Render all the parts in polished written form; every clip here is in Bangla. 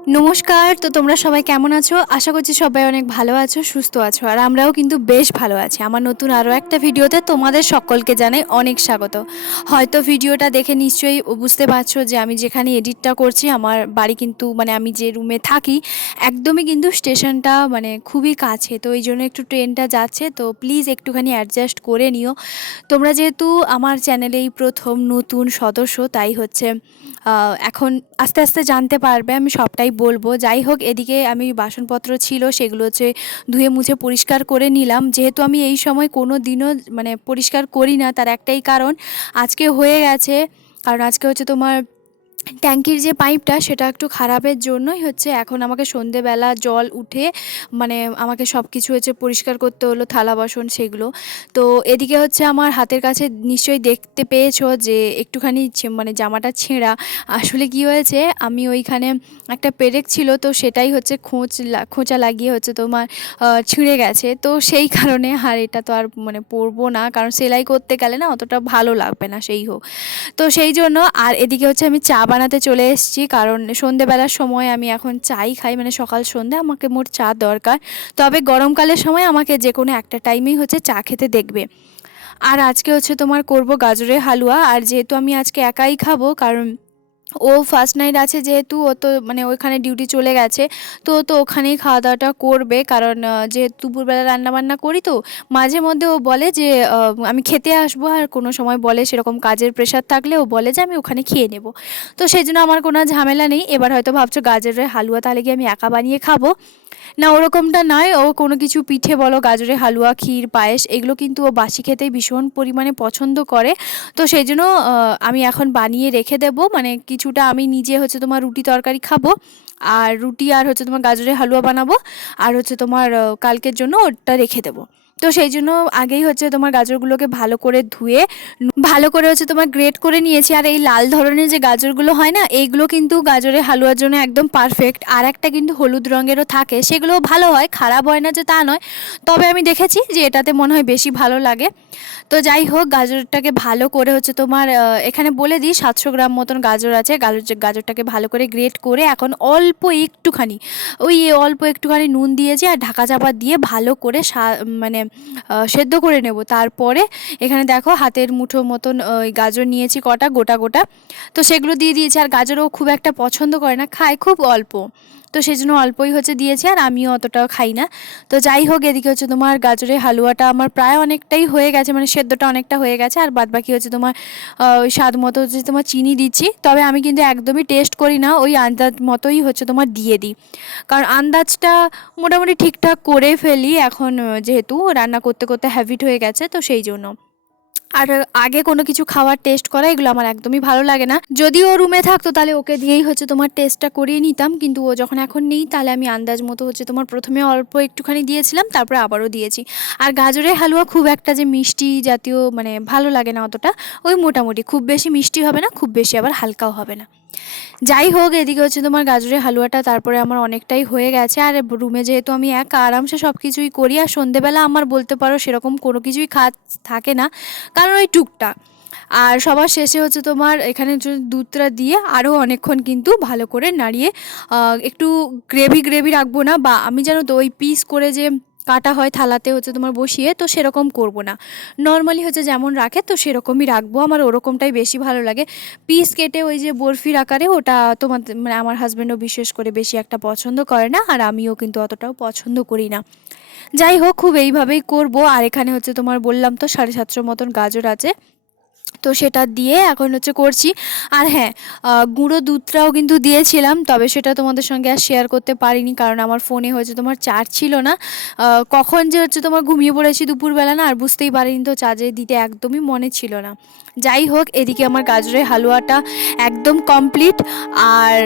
নমস্কার। তো তোমরা সবাই কেমন আছো? আশা করছি সবাই অনেক ভালো আছো, সুস্থ আছো। আর আমরাও কিন্তু বেশ ভালো আছি। আমার নতুন আরও একটা ভিডিওতে তোমাদের সকলকে জানাই অনেক স্বাগত। হয়তো ভিডিওটা দেখে নিশ্চয়ই বুঝতে পারছো যে আমি যেখানে এডিটটা করছি আমার বাড়ি কিন্তু আমি যে রুমে থাকি একদমই কিন্তু স্টেশনটা খুবই কাছে। তো এই জন্য একটু ট্রেনটা যাচ্ছে, তো প্লিজ একটুখানি অ্যাডজাস্ট করে নিও। তোমরা যেহেতু আমার চ্যানেলেই প্রথম নতুন সদস্য, তাই হচ্ছে এখন আস্তে আস্তে জানতে পারবে, আমি সবটাই বলবো। যাই হোক, এদিকে আমি বাসনপত্র ছিল সেগুলো হচ্ছে ধুয়ে মুছে পরিষ্কার করে নিলাম। যেহেতু আমি এই সময় কোনো দিনও পরিষ্কার করি না, তার একটাই কারণ আজকে হয়ে গেছে। কারণ আজকে হচ্ছে তোমার ট্যাঙ্কির যে পাইপটা সেটা একটু খারাপের জন্যই হচ্ছে এখন আমাকে সন্ধেবেলা জল উঠে আমাকে সব কিছু হচ্ছে পরিষ্কার করতে হলো, থালা বাসন সেগুলো। তো এদিকে হচ্ছে আমার হাতের কাছে নিশ্চয়ই দেখতে পেয়েছো যে একটুখানি জামাটা ছেঁড়া। আসলে কি হয়েছে, আমি ওইখানে একটা পেরেক ছিল, তো সেটাই হচ্ছে খোঁচা লাগিয়ে হচ্ছে তোমার ছিঁড়ে গেছে। তো সেই কারণে আর এটা তো আর পরবো না, কারণ সেলাই করতে গেলে না অতটা ভালো লাগবে না, সেই হোক। তো সেই জন্য আর এদিকে হচ্ছে আমি চা বানাতে চলে এসেছি, কারণ সন্ধেবেলার সময় আমি এখন চাই খাই, সকাল সন্ধে আমাকে মোট চা দরকার। তবে গরমকালের সময় আমাকে যে কোনো একটা টাইমেই হচ্ছে চা খেতে দেখবে। আর আজকে হচ্ছে তোমার করব গাজরের হালুয়া। আর যেহেতু আমি আজকে একাই খাবো, কারণ ও ফার্স্ট নাইট আছে, যেহেতু ও তো ওইখানে ডিউটি চলে গেছে, তো ও তো ওখানেই খাওয়া দাওয়াটা করবে। কারণ যেহেতু দুপুরবেলা রান্নাবান্না করি, তো মাঝে মধ্যে ও বলে যে আমি খেতে আসবো, আর কোনো সময় বলে সেরকম কাজের প্রেশার থাকলে ও বলে যে আমি ওখানে খেয়ে নেব। তো সেই জন্য আমার কোনো ঝামেলা নেই। এবার হয়তো ভাবছো গাজরের হালুয়া তাহলে কি আমি একা বানিয়ে খাবো? না, ওরকমটা নয়। ও কোনো কিছু পিঠে বলো, গাজরের হালুয়া, ক্ষীর, পায়েস, এগুলো কিন্তু ও বাসি খেতেই ভীষণ পরিমাণে পছন্দ করে। তো সেই জন্য আমি এখন বানিয়ে রেখে দেবো, কিছুটা আমি নিজে হচ্ছে তোমার রুটি তরকারি খাবো, আর রুটি আর হচ্ছে তোমার গাজরের হালুয়া বানাবো, আর হচ্ছে তোমার কালকের জন্য ওটা রেখে দেবো। তো সেই জন্য আগেই হচ্ছে তোমার গাজরগুলোকে ভালো করে ধুয়ে ভালো করে হচ্ছে তোমার গ্রেট করে নিয়েছি। আর এই লাল ধরনের যে গাজরগুলো হয় না, এইগুলো কিন্তু গাজরের হালুয়ার জন্য একদম পারফেক্ট। আর একটা কিন্তু হলুদ রঙেরও থাকে, সেগুলোও ভালো হয়, খারাপ হয় না যে তা নয়। তবে আমি দেখেছি যে এটাতে মনে হয় বেশি ভালো লাগে। তো যাই হোক, গাজরটাকে ভালো করে হচ্ছে তোমার এখানে বলে দিই 700 গ্রাম মতন গাজর আছে। গাজরটাকে ভালো করে গ্রেট করে এখন অল্প একটুখানি নুন দিয়েছি, আর ঢাকা চাপা দিয়ে ভালো করে সেদ্ধ করে নেব। তারপরে এখানে দেখো হাতের মুঠো মতন ওই গাজর নিয়েছি কটা গোটা গোটা, তো সেগুলো দিয়ে দিয়েছি। আর গাজরও খুব একটা পছন্দ করে না, খায় খুব অল্প, তো সেই জন্য অল্পই হচ্ছে দিয়েছি, আর আমিও অতটাও খাই না। তো যাই হোক, এদিকে হচ্ছে তোমার গাজরের হালুয়াটা আমার প্রায় অনেকটাই হয়ে গেছে, সেদ্ধটা অনেকটা হয়ে গেছে। আর বাদবাকি হচ্ছে তোমার ওই স্বাদ মতো হচ্ছে তোমার চিনি দিচ্ছি। তবে আমি কিন্তু একদমই টেস্ট করি না, ওই আন্দাজ মতোই হচ্ছে তোমার দিয়ে দিই, কারণ আন্দাজটা মোটামুটি ঠিকঠাক করে ফেলি এখন, যেহেতু রান্না করতে করতে হ্যাবিট হয়ে গেছে, তো সেই জন্য। আর আগে কোনো কিছু খাওয়ার টেস্ট করা এগুলো আমার একদমই ভালো লাগে না। যদি ও রুমে থাকতো তাহলে ওকে দিয়েই হচ্ছে তোমার টেস্টটা করিয়ে নিতাম, কিন্তু ও যখন এখন নেই তাহলে আমি আন্দাজ মতো হচ্ছে তোমার প্রথমে অল্প একটুখানি দিয়েছিলাম, তারপরে আবারও দিয়েছি। আর গাজরের হালুয়া খুব একটা যে মিষ্টি জাতীয় ভালো লাগে না অতটা, ওই মোটামুটি, খুব বেশি মিষ্টি হবে না, খুব বেশি আবার হালকাও হবে না। যাই হোক, এদিকে হচ্ছে তোমার গাজরের হালুয়াটা তারপরে আমার অনেকটাই হয়ে গেছে। আর রুমে যেহেতু আমি একা আরামসে সব কিছুই করি, আর সন্ধেবেলা আমার বলতে পারো সেরকম কোনো কিছুই থাকে না, কারণ ওই টুকটাক। আর সবার শেষে হচ্ছে তোমার এখানে দুধটা দিয়ে আরও অনেকক্ষণ কিন্তু ভালো করে নাড়িয়ে একটু গ্রেভি গ্রেভি রাখবো না, বা আমি জানো তো ওই পিস করে যে কাটা হয় থালাতে হচ্ছে তোমার বসিয়ে, তো সেরকম করব না। নর্মালি হচ্ছে যেমন রাখে তো সেরকমই রাখবো, আমার ওরকমটাই বেশি ভালো লাগে। পিস কেটে ওই যে বরফির আকারে, ওটা তোমার আমার হাজব্যান্ডও বিশেষ করে বেশি একটা পছন্দ করে না, আর আমিও কিন্তু অতটাও পছন্দ করি না। যাই হোক, খুব এইভাবেই করব। আর এখানে হচ্ছে তোমার বললাম তো 750 মতন গাজর আছে, তো সেটা দিয়ে এখন হচ্ছে করছি। আর হ্যাঁ, গুঁড়ো দুধটাও কিন্তু দিয়েছিলাম, তবে সেটা তোমাদের সঙ্গে আর শেয়ার করতে পারিনি, কারণ আমার ফোনে হচ্ছে তোমার চার্জ ছিল না। কখন যে হচ্ছে তোমার ঘুমিয়ে পড়েছি দুপুরবেলা না, আর বুঝতেই পারিনি, তো চার্জে দিতে একদমই মনে ছিল না। যাই হোক, এদিকে আমার গাজরের হালুয়াটা একদম কমপ্লিট। আর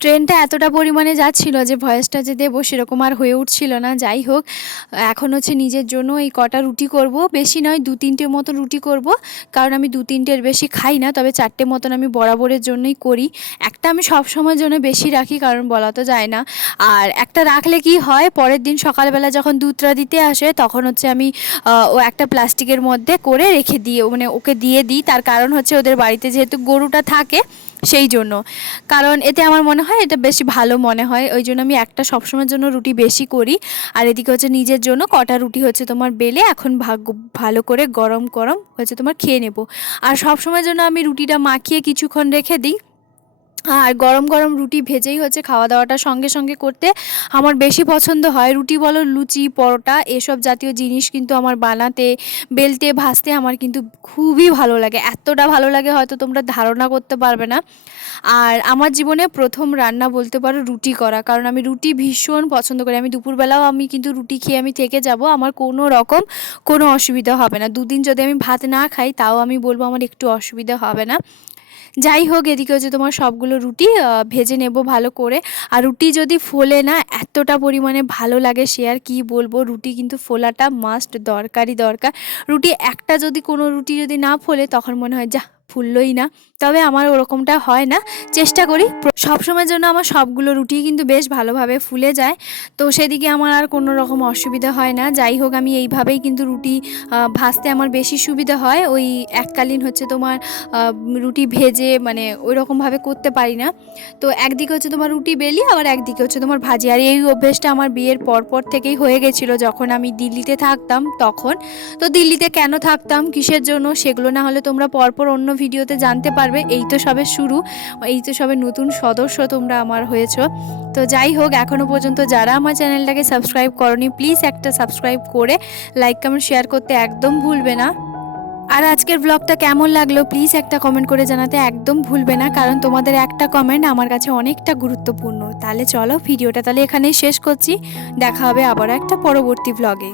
ট্রেনটা এতটা পরিমাণে যাচ্ছিল যে ভয়েসটা যে দেবো সেরকম আর হয়ে উঠছিল না। যাই হোক, এখন হচ্ছে নিজের জন্য এই কটা রুটি করব, বেশি নয়, 2-3টে মতন রুটি করব, কারণ আমি 2-3টের বেশি খাই না। তবে 4টে মতন আমি বরাবরের জন্যই করি। একটা আমি সব সময়ের জন্য বেশি রাখি, কারণ বলা তো যায় না। আর একটা রাখলে কি হয়, পরের দিন সকালবেলা যখন দুধটা দিতে আসে তখন হচ্ছে আমি ও একটা প্লাস্টিকের মধ্যে করে রেখে দিয়ে ওকে দিয়ে দিই। তার কারণ হচ্ছে ওদের বাড়িতে যেহেতু গরুটা থাকে, সেই জন্য, কারণ এতে আমার মনে হয় এটা বেশি ভালো মনে হয়, ওই জন্য আমি একটা সবসময়ের জন্য রুটি বেশি করি। আর এদিকে হচ্ছে নিজের জন্য কটা রুটি হচ্ছে তোমার বেলে এখন ভালো করে গরম গরম হচ্ছে তোমার খেয়ে নেব। আর সবসময়ের জন্য আমি রুটিটা মাখিয়ে কিছুক্ষণ রেখে দিই। আর গরম গরম রুটি ভেজেই হচ্ছে খাওয়া দাওয়াটা সঙ্গে সঙ্গে করতে আমার বেশি পছন্দ হয়। রুটি বলো, লুচি, পরোটা এসব জাতীয় জিনিস কিন্তু আমার বানাতে, বেলতে, ভাজতে আমার কিন্তু খুবই ভালো লাগে। এতটা ভালো লাগে হয়তো তোমরা ধারণা করতে পারবে না। আর আমার জীবনে প্রথম রান্না বলতে পারো রুটি করা, কারণ আমি রুটি ভীষণ পছন্দ করি। আমি দুপুরবেলাও আমি কিন্তু রুটি খেয়ে আমি থেকে যাব, আমার কোনো রকম কোনো অসুবিধা হবে না। দুদিন যদি আমি ভাত না খাই তাও আমি বলবো আমার একটু অসুবিধা হবে না। যাই হোক, এদিকে হচ্ছে তোমার সবগুলো রুটি ভেজে নেব ভালো করে। আর রুটি যদি ফোলে না এতটা পরিমাণে ভালো লাগে সে আর কি বলবো। রুটি কিন্তু ফোলাটা মাস্ট, দরকারই দরকার। রুটি একটা যদি কোনো রুটি যদি না ফোলে তখন মনে হয় যা ফুললই না। তবে আমার ওরকমটা হয় না, চেষ্টা করি সবসময়ের জন্য আমার সবগুলো রুটি কিন্তু বেশ ভালোভাবে ফুলে যায়, তো সেদিকে আমার আর কোনো রকম অসুবিধা হয় না। যাই হোক, আমি এইভাবেই কিন্তু রুটি ভাজতে আমার বেশি সুবিধা হয়। ওই এককালীন হচ্ছে তোমার রুটি ভেজে মানে ওই রকমভাবে করতে পারি না। তো একদিকে হচ্ছে তোমার রুটি বেলি, আবার একদিকে হচ্ছে তোমার ভাজি। আর এই অভ্যেসটা আমার বিয়ের পরপর থেকেই হয়ে গেছিলো যখন আমি দিল্লিতে থাকতাম তখন। তো দিল্লিতে কেন থাকতাম, কিসের জন্য, সেগুলো না হলে তোমরা পরপর অন্য ভিডিওতে জানতে পারবে। এই তো সবে শুরু, এই তো সবে নতুন সদস্য তোমরা আমার হয়েছো। তো যাই হোক, এখনও পর্যন্ত যারা আমার চ্যানেলটাকে সাবস্ক্রাইব করনি প্লিজ একটা সাবস্ক্রাইব করে লাইক কমেন্ট শেয়ার করতে একদম ভুলবে না। আর আজকের ব্লগটা কেমন লাগলো প্লিজ একটা কমেন্ট করে জানাতে একদম ভুলবে না, কারণ তোমাদের একটা কমেন্ট আমার কাছে অনেকটা গুরুত্বপূর্ণ। তাহলে চলো ভিডিওটা তাহলে এখানেই শেষ করছি, দেখা হবে আবার একটা পরবর্তী ব্লগে।